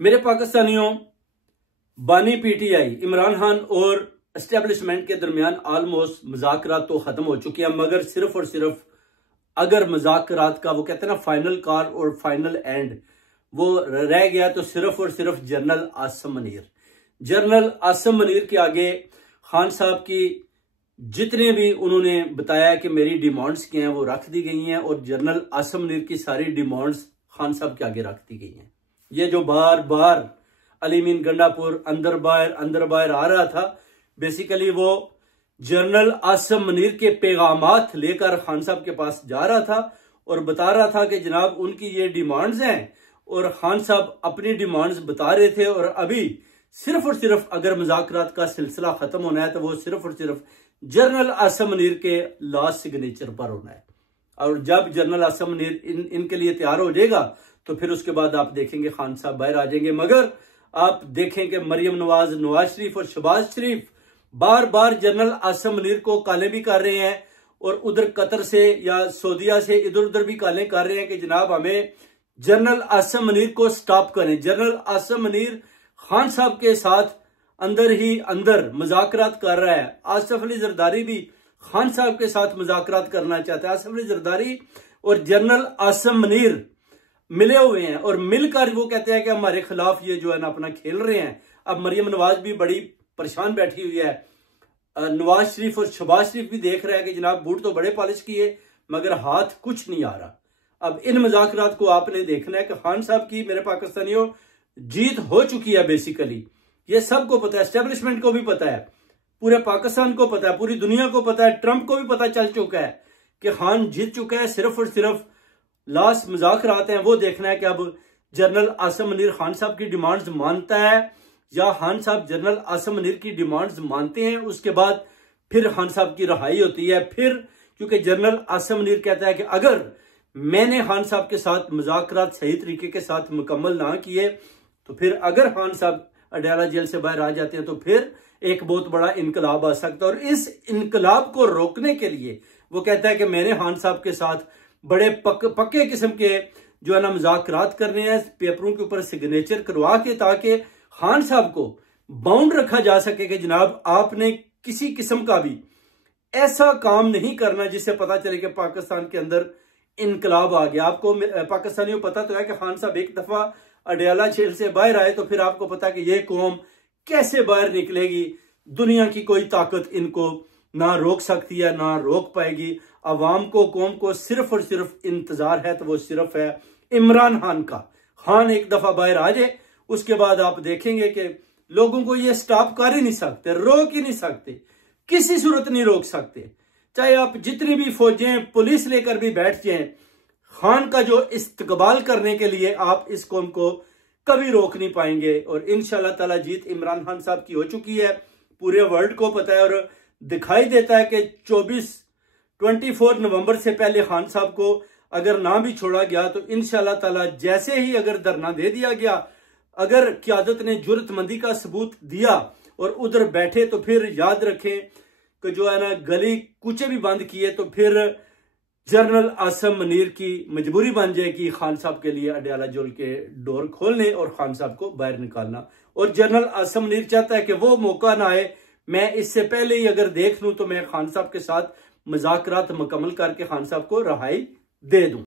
मेरे पाकिस्तानियों, बानी पीटीआई इमरान खान और एस्टेब्लिशमेंट के दरमियान ऑलमोस्ट मुज़ाकरात तो खत्म हो चुके हैं, मगर सिर्फ और सिर्फ अगर मुज़ाकरात का वो कहते हैं ना फाइनल कॉल और फाइनल एंड वो रह गया तो सिर्फ और सिर्फ जनरल आसिम मनीर के आगे खान साहब की जितने भी उन्होंने बताया कि मेरी डिमांड्स क्या हैं वो रख दी गई हैं, और जनरल आसिम मनीर की सारी डिमांड्स खान साहब के आगे रख दी गई हैं। ये जो बार बार अली मीन गंडापुर अंदर बाहर आ रहा था, बेसिकली वो जनरल आसिम मनीर के पैगामात लेकर खान साहब के पास जा रहा था और बता रहा था कि जनाब उनकी ये डिमांड्स हैं, और खान साहब अपनी डिमांड्स बता रहे थे। और अभी सिर्फ और सिर्फ अगर मुज़ाकरात का सिलसिला खत्म होना है तो वो सिर्फ और सिर्फ जनरल आसिम मनीर के लास्ट सिग्नेचर पर होना है। और जब जनरल आसिम मनीर इनके लिए तैयार हो जाएगा तो फिर उसके बाद आप देखेंगे खान साहब बाहर आ जाएंगे। मगर आप देखें कि मरियम नवाज शरीफ और शहबाज शरीफ बार बार जनरल आसिम मनीर को काले भी कर रहे हैं, और उधर कतर से या सऊदीया से इधर उधर भी काले कर रहे हैं कि जनाब हमें जनरल आसिम मनीर को स्टॉप करें। जनरल आसिम मनीर खान साहब के साथ अंदर ही अंदर मुज़ाकरात कर रहा है। आसिफ अली जरदारी भी खान साहब के साथ मुज़ाकरात करना चाहता है। आसिफ अली जरदारी और जनरल आसिम मनीर मिले हुए हैं, और मिलकर वो कहते हैं कि हमारे खिलाफ ये जो है ना अपना खेल रहे हैं। अब मरियम नवाज भी बड़ी परेशान बैठी हुई है, नवाज शरीफ और शहबाज शरीफ भी देख रहे हैं कि जनाब बूट तो बड़े पॉलिश किए मगर हाथ कुछ नहीं आ रहा। अब इन मुज़ाकरात को आपने देखना है कि खान साहब की, मेरे पाकिस्तानियों, जीत हो चुकी है। बेसिकली ये सबको पता है, एस्टेब्लिशमेंट को भी पता है, पूरे पाकिस्तान को पता है, पूरी दुनिया को पता है, ट्रंप को भी पता चल चुका है कि खान जीत चुका है। सिर्फ और सिर्फ लास्ट मुज़ाकरात हैं, वो देखना है कि अब जनरल आसिम मनीर खान साहब की डिमांड्स मानता है या खान साहब जनरल आसिम मनीर की डिमांड्स मानते हैं। उसके बाद फिर खान साहब की रहाई होती है। फिर क्योंकि जनरल आसिम मनीर कहता है कि अगर मैंने खान साहब के साथ मुज़ाकरात सही तरीके के साथ मुकम्मल ना किए तो फिर अगर खान साहब अडयाला जेल से बाहर आ जाते हैं तो फिर एक बहुत बड़ा इनकलाब आ सकता है। और इस इनकलाब को रोकने के लिए वो कहता है कि मैंने खान साहब के साथ बड़े पक्के किस्म के जो है ना मुज़ाकरात करने हैं, पेपरों के ऊपर सिग्नेचर करवा के, ताकि खान साहब को बाउंड रखा जा सके कि जनाब आपने किसी किस्म का भी ऐसा काम नहीं करना जिससे पता चले कि पाकिस्तान के अंदर इनकलाब आ गया। आपको पाकिस्तानियों पता तो है कि खान साहब एक दफा अडयाला जेल से बाहर आए तो फिर आपको पता कि ये कौम कैसे बाहर निकलेगी। दुनिया की कोई ताकत इनको ना रोक सकती है ना रोक पाएगी। अवाम को, कौम को सिर्फ और सिर्फ इंतजार है तो वो सिर्फ है इमरान खान का। खान एक दफा बाहर आ जाए उसके बाद आप देखेंगे कि लोगों को ये स्टॉप कर ही नहीं सकते, रोक ही नहीं सकते, किसी सूरत नहीं रोक सकते। चाहे आप जितनी भी फौजें पुलिस लेकर भी बैठ जाएं, खान का जो इस्तकबाल करने के लिए आप इस कौम को कभी रोक नहीं पाएंगे। और इंशाल्लाह ताला जीत इमरान खान साहब की हो चुकी है, पूरे वर्ल्ड को पता है। और दिखाई देता है कि 24 नवंबर से पहले खान साहब को अगर ना भी छोड़ा गया तो इंशाल्लाह ताला जैसे ही अगर धरना दे दिया गया, अगर क़यादत ने जुर्रतमंदी का सबूत दिया और उधर बैठे तो फिर याद रखें कि जो है ना गली कूचे भी बंद किए तो फिर जनरल आसिम मनीर की मजबूरी बन जाएगी खान साहब के लिए अडयाला जेल के डोर खोलने और खान साहब को बाहर निकालना। और जनरल आसिम मनीर चाहता है कि वो मौका ना आए, मैं इससे पहले ही अगर देख लूं तो मैं खान साहब के साथ मुज़ाकरात मुकम्मल करके खान साहब को रहाई दे दूं।